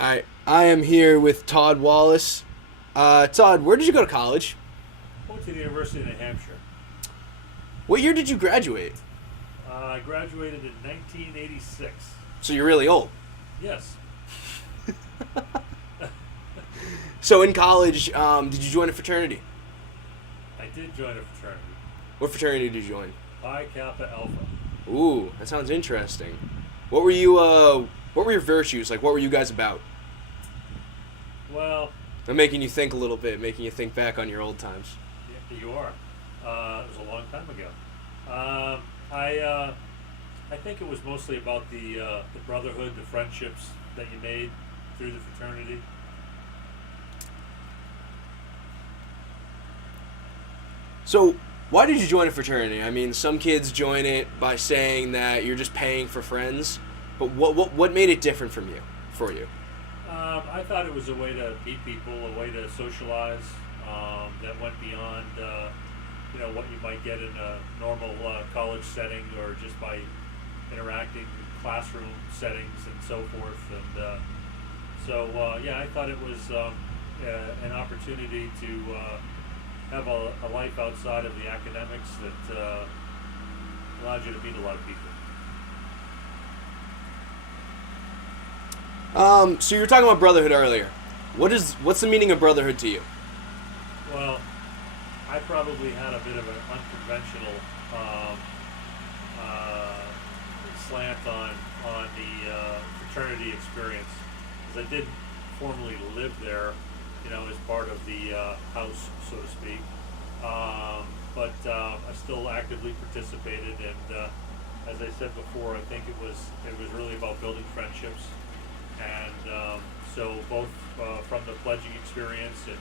I am here with Todd Wallace. Todd, where did you go to college? I went to the University of New Hampshire. What year did you graduate? I graduated in 1986. So you're really old. Yes. So in college, did you join a fraternity? I did join a fraternity. What fraternity did you join? Pi Kappa Alpha. Ooh, that sounds interesting. What were you? What were your virtues? Like, what were you guys about? Well, I'm making you think a little bit, making you think back on your old times. you are. It was a long time ago. I think it was mostly about the brotherhood, the friendships that you made through the fraternity. So, why did you join a fraternity? I mean, some kids join it by saying that you're just paying for friends, but what made it different for you? I thought it was a way to meet people, a way to socialize that went beyond what you might get in a normal college setting or just by interacting in classroom settings and so forth. And I thought it was an opportunity to have a life outside of the academics that allowed you to meet a lot of people. So you were talking about brotherhood earlier. What's the meaning of brotherhood to you? Well, I probably had a bit of an unconventional slant on the fraternity experience, because I didn't formally live there, as part of the house, so to speak. But I still actively participated, and as I said before, I think it was really about building friendships. And so both from the pledging experience and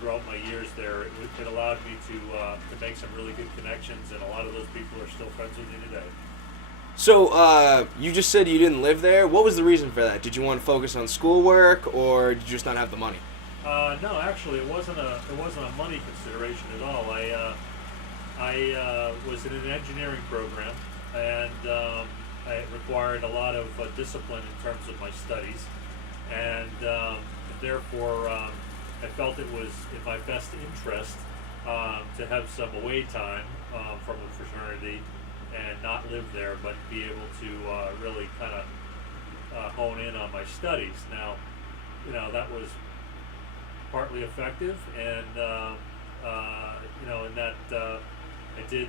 throughout my years there, it allowed me to make some really good connections, and a lot of those people are still friends with me today. So you just said you didn't live there. What was the reason for that? Did you want to focus on schoolwork, or did you just not have the money? No, actually, it wasn't a money consideration at all. I was in an engineering program, and it required a lot of discipline in terms of my studies, and therefore I felt it was in my best interest to have some away time from the fraternity and not live there, but be able to really kind of hone in on my studies. Now, that was partly effective, and in that I did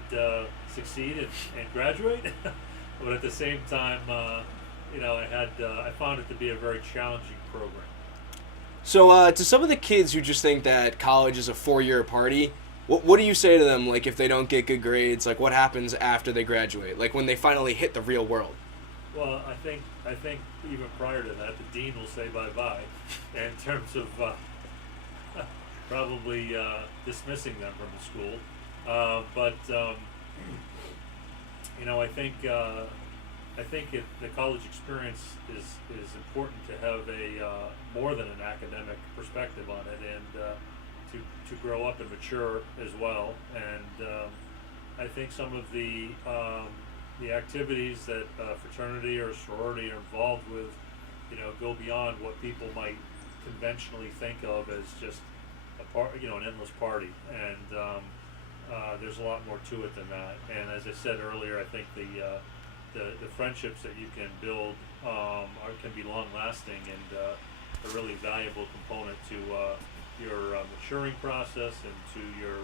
succeed and graduate. But at the same time, I found it to be a very challenging program. So to some of the kids who just think that college is a 4-year party, what do you say to them? Like, if they don't get good grades, like what happens after they graduate? Like when they finally hit the real world? Well, I think even prior to that, the dean will say bye-bye in terms of probably dismissing them from the school. I think the college experience is important to have a more than an academic perspective on it, and to grow up and mature as well. And I think some of the activities that fraternity or sorority are involved with, go beyond what people might conventionally think of as just an endless party. And there's a lot more to it than that. And as I said earlier, I think the friendships that you can build can be long lasting, and a really valuable component to your maturing process and to your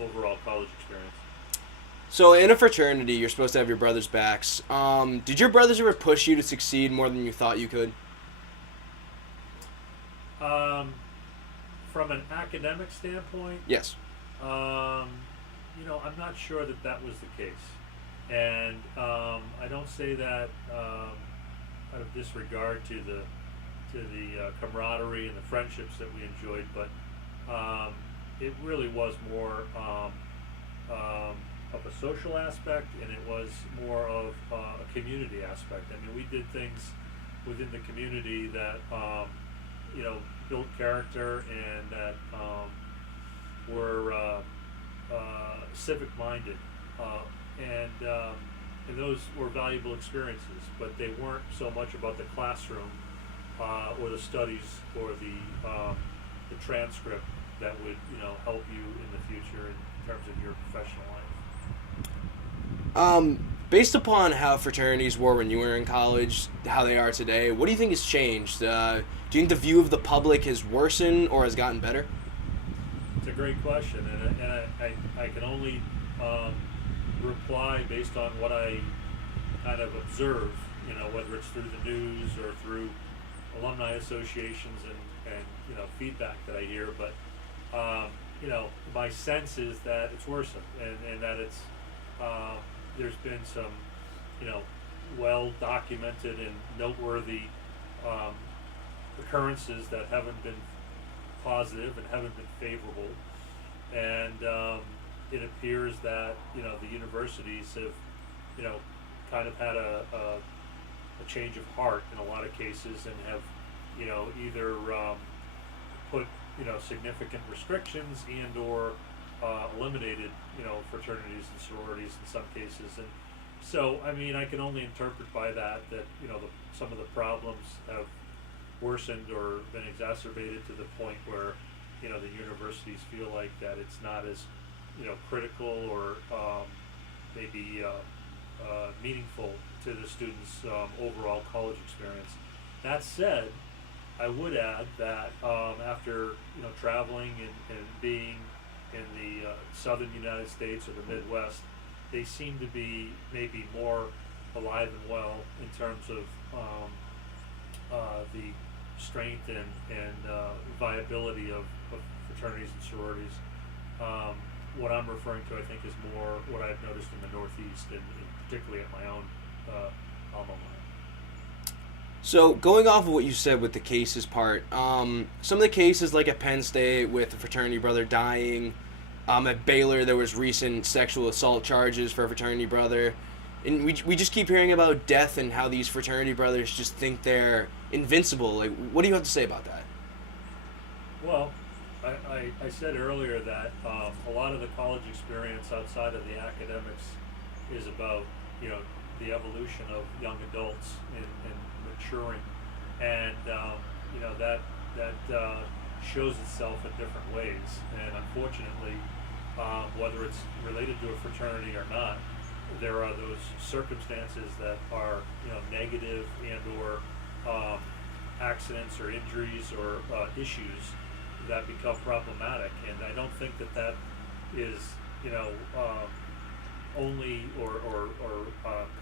overall college experience. So in a fraternity, you're supposed to have your brothers' backs. Did your brothers ever push you to succeed more than you thought you could? From an academic standpoint, Yes. I'm not sure that was the case, and I don't say that out of disregard to the camaraderie and the friendships that we enjoyed, but it really was more of a social aspect, and it was more of a community aspect. I mean, we did things within the community that built character and that were civic-minded, and those were valuable experiences. But they weren't so much about the classroom or the studies or the transcript that would help you in the future in terms of your professional life. Based upon how fraternities were when you were in college, how they are today, what do you think has changed? Do you think the view of the public has worsened or has gotten better? It's a great question, and I can only reply based on what I kind of observe, whether it's through the news or through alumni associations and feedback that I hear. But my sense is that it's worsened, and that it's there's been some well documented and noteworthy occurrences that haven't been positive and haven't been favorable, and it appears that the universities have kind of had a change of heart in a lot of cases, and have either put significant restrictions and or eliminated fraternities and sororities in some cases. And so I can only interpret by that some of the problems have worsened or been exacerbated to the point where the universities feel like that it's not as critical or maybe meaningful to the students' overall college experience. That said, I would add that after traveling and being in the southern United States or the Midwest, they seem to be maybe more alive and well in terms of the strength and viability of fraternities and sororities. What I'm referring to, I think, is more what I've noticed in the Northeast, and particularly at my own alma mater. So, going off of what you said with the cases part, some of the cases, like at Penn State with a fraternity brother dying, at Baylor there was recent sexual assault charges for a fraternity brother, and we just keep hearing about death and how these fraternity brothers just think they're invincible. Like, what do you have to say about that? Well, I said earlier that a lot of the college experience outside of the academics is about the evolution of young adults and maturing, and that shows itself in different ways. And unfortunately, whether it's related to a fraternity or not, there are those circumstances that are negative and or accidents or injuries or issues that become problematic. And I don't think that is only or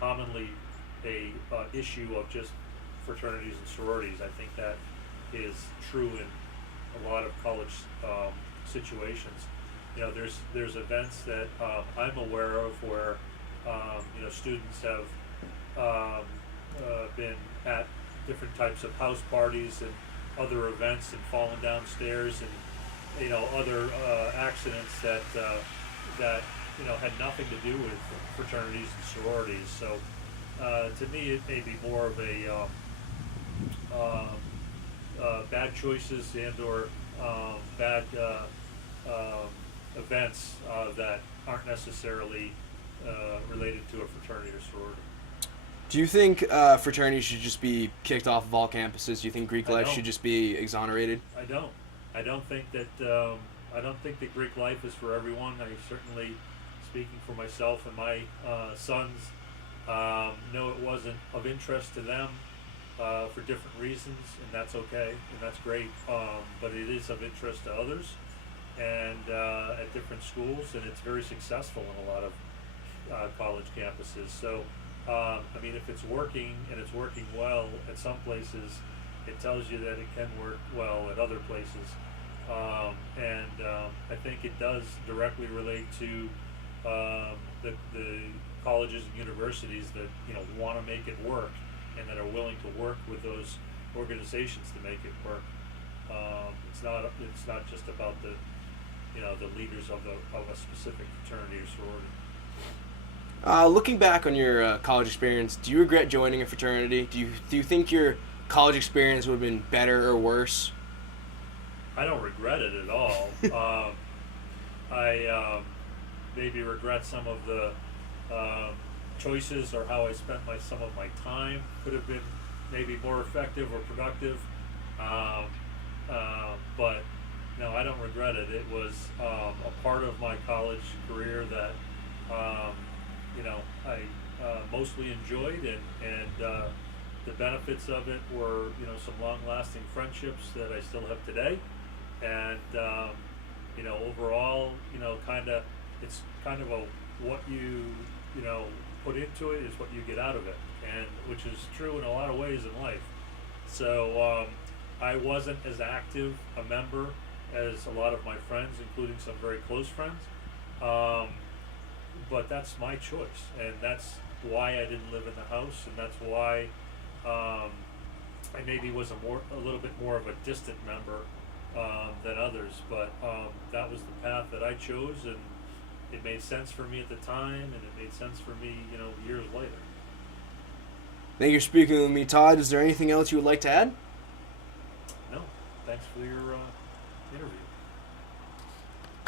commonly a issue of just fraternities and sororities. I think that is true in a lot of college situations. There's events that I'm aware of where students have been at different types of house parties and other events and fallen downstairs, and other accidents that had nothing to do with fraternities and sororities. So to me, it may be more of a bad choices and or bad events that aren't necessarily related to a fraternity or sorority. Do you think fraternities should just be kicked off of all campuses? Do you think Greek life should just be exonerated? I don't. I don't think that Greek life is for everyone. I certainly, speaking for myself and my sons, know it wasn't of interest to them for different reasons, and that's okay, and that's great. But it is of interest to others, and at different schools, and it's very successful in a lot of college campuses. So, if it's working and it's working well at some places, it tells you that it can work well at other places. I think it does directly relate to the colleges and universities that want to make it work and that are willing to work with those organizations to make it work. It's not just about the leaders of a specific fraternity or sorority. Looking back on your college experience, do you regret joining a fraternity? Do you think your college experience would have been better or worse? I don't regret it at all. I maybe regret some of the choices or how I spent some of my time could have been maybe more effective or productive. Um, but no, I don't regret it. It was a part of my college career that I mostly enjoyed, and the benefits of it were some long-lasting friendships that I still have today, and overall, it's kind of a what you put into it is what you get out of it, and which is true in a lot of ways in life. So I wasn't as active a member as a lot of my friends, including some very close friends. But that's my choice, and that's why I didn't live in the house, and that's why I maybe was a little bit more of a distant member than others. But that was the path that I chose, and it made sense for me at the time, and it made sense for me, years later. Thank you for speaking with me, Todd. Is there anything else you would like to add? No, thanks for your interview.